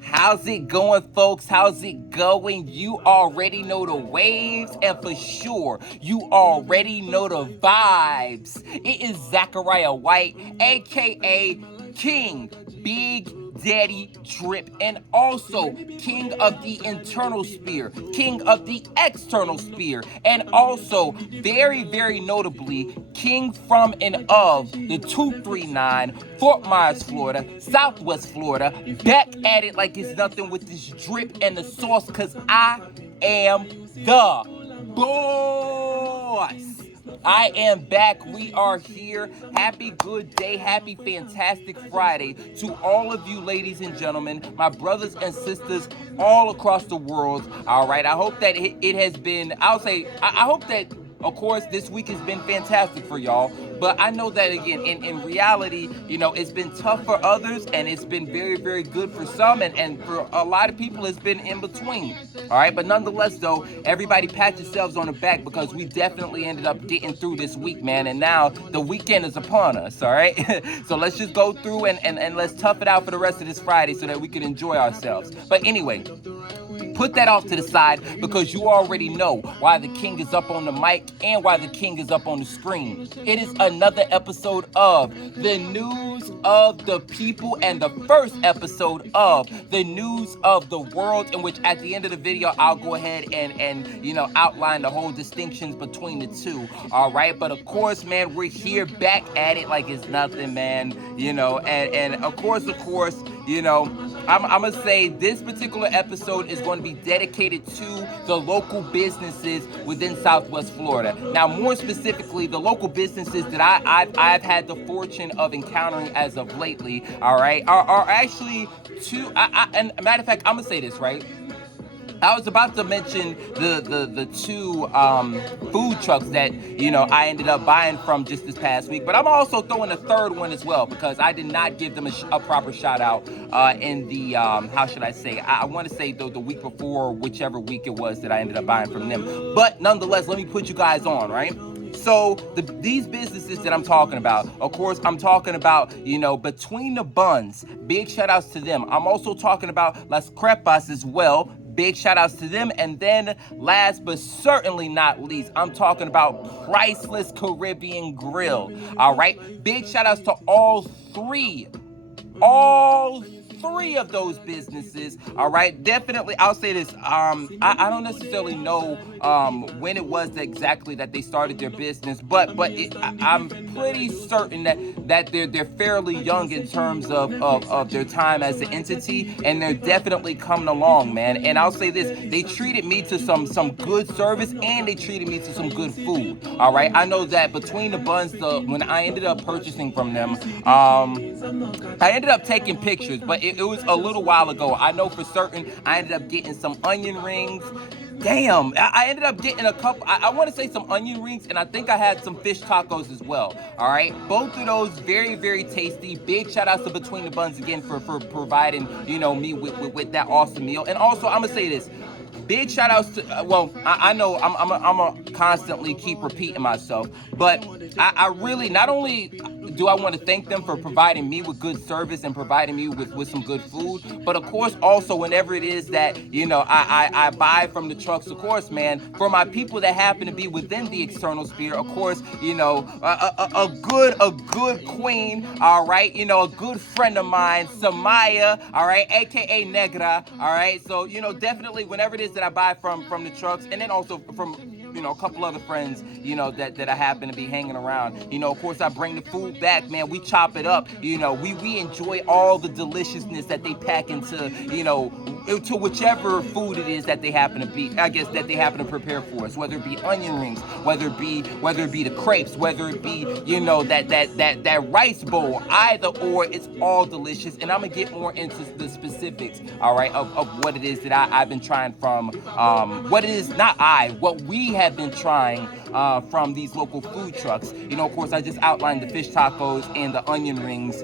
How's it going, folks? How's it going? You already know the waves, and for sure, you already know the vibes. It is Zachariah White, aka King Big Daddy Drip, and also King of the Internal Spear, King of the External Spear, and also, very, very notably, King from and of the 239, Fort Myers, Florida, Southwest Florida, back at it like it's nothing with this drip and the sauce, because I am the boss. I am back. We are here. Happy good day. Happy fantastic Friday to all of you ladies and gentlemen, my brothers and sisters all across the world. All right. I hope that it has been, I hope that, of course, this week has been fantastic for y'all. But I know that, again, in reality, it's been tough for others, and it's been very, very good for some, and for a lot of people, it's been in between. All right, but nonetheless, though, everybody pat yourselves on the back, because we definitely ended up getting through this week, man, and now the weekend is upon us, all right? So let's just go through and let's tough it out for the rest of this Friday so that we can enjoy ourselves. But anyway, put that off to the side, because you already know why the king is up on the mic and why the king is up on the screen. It is another episode of the News of the People, and the first episode of the News of the World, in which at the end of the video, I'll go ahead and outline the whole distinctions between the two. All right. But of course, man, we're here back at it like it's nothing, man, and of course, I'm going to say this particular episode is going to be dedicated to the local businesses within Southwest Florida. Now, more specifically, the local businesses that I've had the fortune of encountering as of lately, all right, are actually two, and matter of fact, I'm going to say this, right? I was about to mention the two food trucks that, I ended up buying from just this past week. But I'm also throwing a third one as well, because I did not give them a proper shout out in the, how should I say, I want to say the week before, or whichever week it was that I ended up buying from them. But nonetheless, let me put you guys on, right? So these businesses that I'm talking about, of course, I'm talking about, Between the Bunz. Big shout outs to them. I'm also talking about Las Crepas as well. Big shout outs to them. And then last but certainly not least, I'm talking about Pryceless Caribbean Grill. All right. Big shout outs to all three of those businesses. All right. Definitely. I'll say this. I don't necessarily know when it was exactly that they started their business, but I'm pretty certain that they're fairly young in terms of their time as an entity, and they're definitely coming along, man. And I'll say this, they treated me to some good service, and they treated me to some good food. All right. I know that Between the Bunz, when I ended up purchasing from them, I ended up taking pictures, but it was a little while ago. I know for certain I ended up getting some onion rings. Damn, I ended up getting a couple, I want to say some onion rings, and I think I had some fish tacos as well. All right, both of those very, very tasty. Big shout outs to Between the Bunz again for providing, me with that awesome meal. And also, I'm going to say this. Big shout outs to, I know I'm a constantly keep repeating myself, but I really, not only do I want to thank them for providing me with good service and providing me with some good food, but of course also whenever it is that, I buy from the trucks, of course, man, for my people that happen to be within the external sphere, of course, a good queen, all right, a good friend of mine, Samaya, all right, aka Negra, all right, so, definitely whenever it is that I buy from the trucks, and then also from a couple other friends, that I happen to be hanging around. Of course, I bring the food back, man. We chop it up. We enjoy all the deliciousness that they pack into, to whichever food it is that they happen to be, I guess, that they happen to prepare for us, whether it be onion rings, whether it be the crepes, whether it be, that rice bowl, either or, it's all delicious. And I'm going to get more into the specifics, all right, of what it is that I've been trying from, what we have been trying from these local food trucks. Of course, I just outlined the fish tacos and the onion rings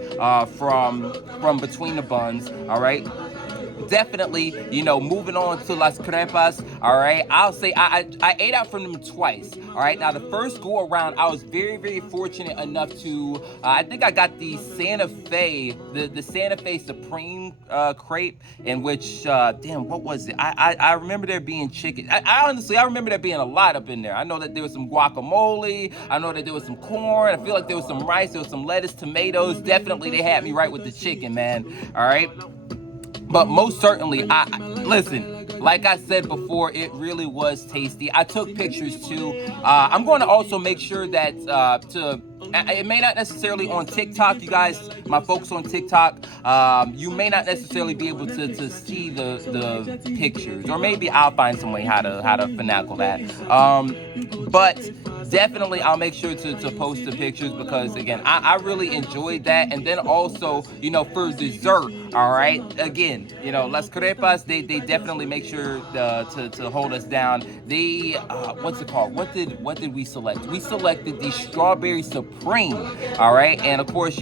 from Between the Bunz, all right? definitely, moving on to Las Crepas, all right, I'll say I ate out from them twice, all right. Now, the first go around, I was very, very fortunate enough to, I think I got the Santa Fe, the Santa Fe Supreme crepe, in which, what was it? I remember there being chicken. I honestly, I remember there being a lot up in there. I know that there was some guacamole. I know that there was some corn. I feel like there was some rice. There was some lettuce, tomatoes. Definitely, they had me right with the chicken, man. All right. But most certainly, listen, like I said before, it really was tasty. I took pictures too. I'm going to also make sure that it may not necessarily on TikTok, you guys, my folks on TikTok, you may not necessarily be able to see the pictures, or maybe I'll find some way how to finagle that. But definitely I'll make sure to post the pictures, because again, I really enjoyed that. And then also, for dessert, all right, again, Las Crepas, they definitely make sure to hold us down. They what's it called? What did we select? We selected the strawberry supreme, all right. And of course,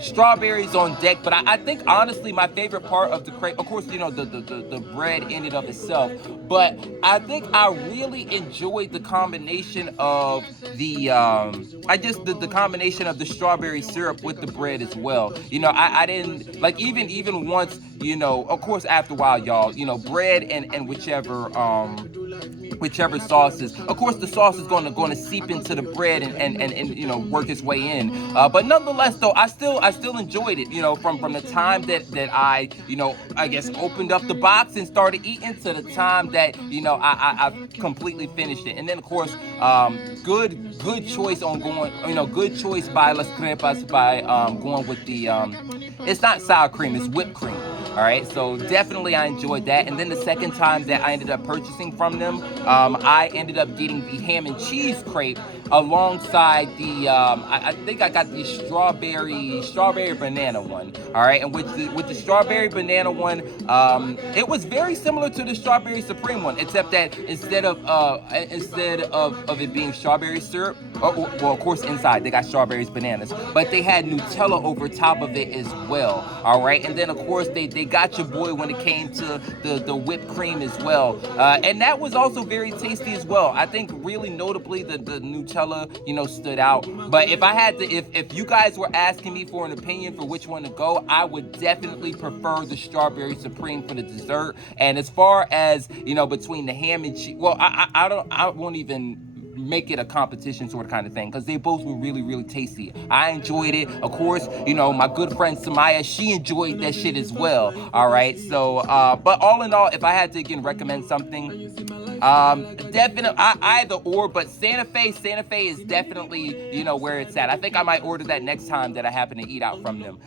strawberries on deck. But I think honestly my favorite part of the crepe, of course, the bread in and of itself, but I think I really enjoyed the combination of the combination of the strawberry syrup with the bread as well. I didn't like, even once, of course, after a while, y'all, bread and whichever sauces, of course the sauce is going to seep into the bread and work its way in, but nonetheless though, I still enjoyed it, from the time that I I guess opened up the box and started eating, to the time that I completely finished it. And then of course, good choice on going, good choice by Las Crepas by going with the it's not sour cream, it's whipped cream. All right, so definitely I enjoyed that. And then the second time that I ended up purchasing from them, I ended up getting the ham and cheese crepe alongside the, I think I got the strawberry banana one. All right, and with the strawberry banana one, it was very similar to the strawberry supreme one, except that instead of it being strawberry syrup, well, of course inside they got strawberries, bananas, but they had Nutella over top of it as well. All right, and then of course they got your boy when it came to the whipped cream as well, and that was also very tasty as well. I think really notably the Nutella, stood out. But if I had to, if you guys were asking me for an opinion for which one to go, I would definitely prefer the strawberry supreme for the dessert. And as far as between the ham and cheese, well, I won't even make it a competition sort of kind of thing, because they both were really, really tasty. I enjoyed it. Of course, my good friend Samaya, she enjoyed that shit as well. All right, so but all in all, if I had to again recommend something, definitely either or, but Santa Fe is definitely where it's at. I think I might order that next time that I happen to eat out from them.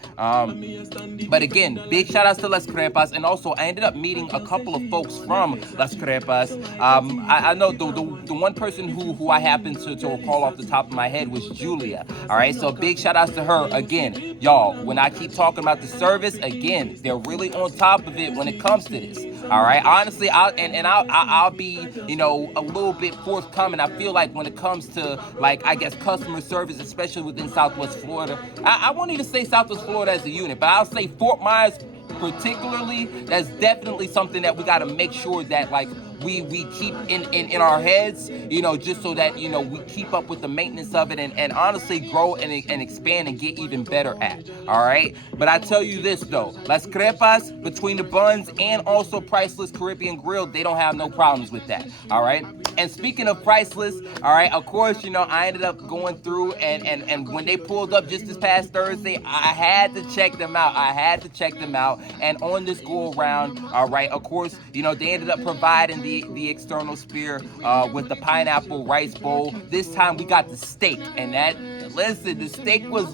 But again, big shout outs to Las Crepas. And also I ended up meeting a couple of folks from Las Crepas. I know the one person who I happen to recall off the top of my head was Julia. All right, so big shout outs to her. Again, y'all, when I keep talking about the service, again, they're really on top of it when it comes to this. All right, honestly, I'll be a little bit forthcoming. I feel like when it comes to, like, I guess customer service, especially within Southwest Florida, I won't even say Southwest Florida as a unit, but I'll say Fort Myers particularly. That's definitely something that we got to make sure that like we keep in our heads, just so that we keep up with the maintenance of it, and honestly grow and expand and get even better at. All right, but I tell you this though, Las Crepas, between the Bunz and also Pryceless Caribbean Grill, they don't have no problems with that. All right, and speaking of Pryceless, all right, of course, I ended up going through and when they pulled up just this past Thursday, I had to check them out. And on this go around, all right, of course, they ended up providing the external spear with the pineapple rice bowl. This time we got the steak, and the steak was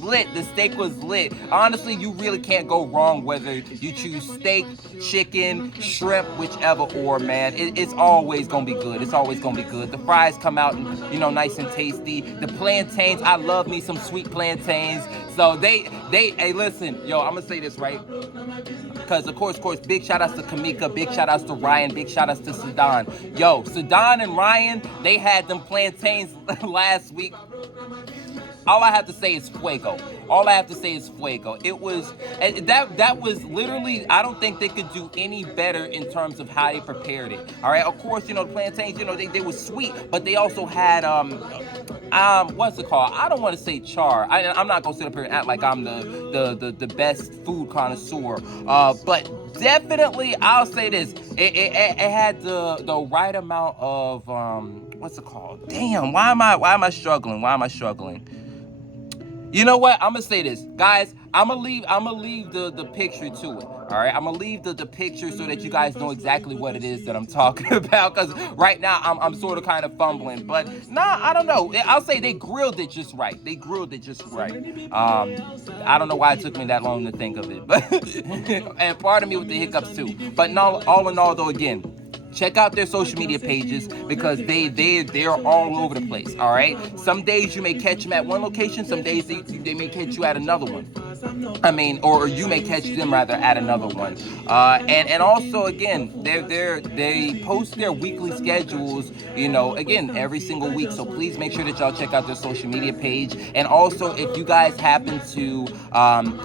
lit. Honestly, you really can't go wrong whether you choose steak, chicken, shrimp, whichever, or man, it's always gonna be good. The fries come out, nice and tasty. The plantains, I love me some sweet plantains. So hey, listen, yo, I'm gonna say this right, because of course, big shout outs to Kamika, big shout outs to Ryan, big shout outs to Sedan. Yo, Sedan and Ryan, they had them plantains last week. all I have to say is fuego. All I have to say is fuego. It was, that was literally, I don't think they could do any better in terms of how they prepared it. All right, of course, you know, the plantains, you know, they were sweet, but they also had, what's it called? I don't want to say char. I'm not gonna sit up here and act like I'm the best food connoisseur. But definitely, I'll say this: it had the right amount of what's it called? Damn, why am I struggling? Why am I struggling? You know what? I'm gonna say this, guys. I'm gonna leave the picture to it. All right, I'm gonna leave the picture so that you guys know exactly what it is that I'm talking about. Cause right now I'm sort of kind of fumbling, but nah, I don't know. I'll say they grilled it just right. They grilled it just right. I don't know why it took me that long to think of it, but and pardon me with the hiccups too. But no, all in all, though, again, check out their social media pages because they're all over the place. All right. Some days you may catch them at one location. Some days they may catch you at another one. I mean, or you may catch them rather at another one. And also again, they post their weekly schedules. You know, again every single week. So please make sure that y'all check out their social media page. And also, if you guys happen to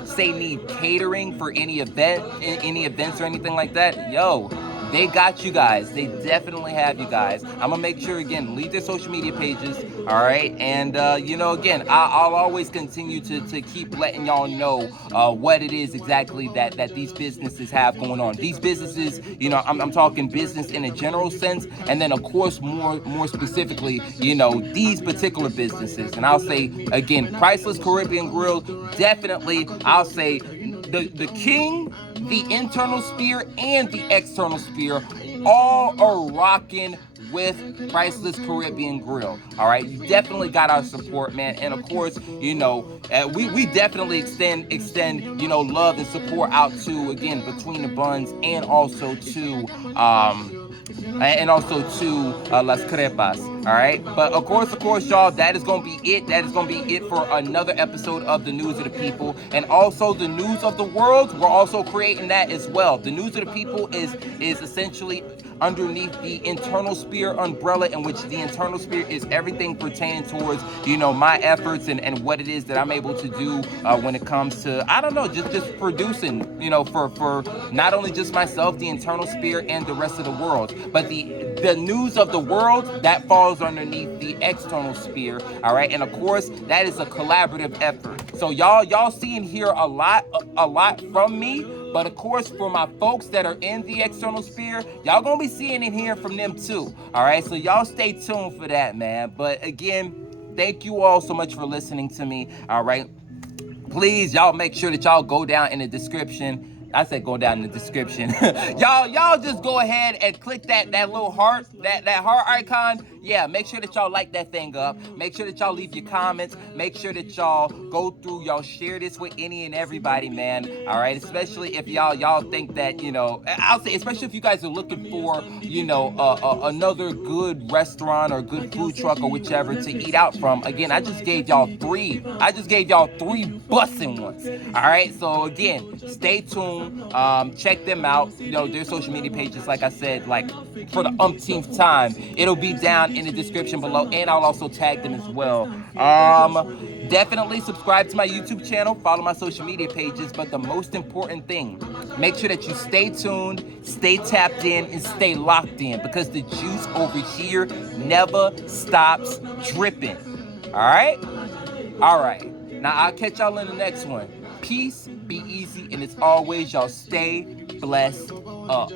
say need catering for any events or anything like that, yo, they got you guys. They definitely have you guys. I'm gonna make sure, again, leave their social media pages, all right? And, you know, again, I'll always continue to keep letting y'all know what it is exactly that these businesses have going on. These businesses, you know, I'm talking business in a general sense, and then, of course, more specifically, you know, these particular businesses. And I'll say, again, Pryceless Caribbean Grill, definitely, I'll say, the king, the internal spear, and the external spear all are rocking with Pryceless Caribbean Grill. All right, you definitely got our support, man. And of course, you know, we definitely extend you know, love and support out to, again, between the Bunz and also to Las Crepas. All right, but of course, y'all, that is gonna be it. That is gonna be it for another episode of the News of the People, and also the News of the World. We're also creating that as well. The News of the People is essentially underneath the internal spear umbrella, in which the internal spear is everything pertaining towards, you know, my efforts and what it is that I'm able to do when it comes to, I don't know, just producing, you know, for not only just myself, the internal spear, and the rest of the world, but the News of the World, that falls underneath the external spear. All right, and of course, that is a collaborative effort. So y'all seeing here a lot from me. But of course, for my folks that are in the external sphere, y'all gonna be seeing and hearing from them too. All right, so y'all stay tuned for that, man. But again, thank you all so much for listening to me. All right, please, y'all make sure that y'all go down in the description. I said go down in the description. y'all just go ahead and click that little heart, that heart icon. Yeah, make sure that y'all like that thing up. Make sure that y'all leave your comments. Make sure that y'all go through, y'all share this with any and everybody, man. All right, especially if y'all think that, you know, I'll say, especially if you guys are looking for, you know, another good restaurant or good food truck or whichever to eat out from. Again, I just gave y'all three bussin' ones. All right, so again, stay tuned. Check them out. You know, their social media pages, like I said, like for the umpteenth time, it'll be down in the description below, and I'll also tag them as well. Definitely subscribe to my YouTube channel, follow my social media pages, but the most important thing, make sure that you stay tuned, stay tapped in, and stay locked in, because the juice over here never stops dripping. All right, now I'll catch y'all in the next one. Peace, be easy, and as always, y'all stay blessed up.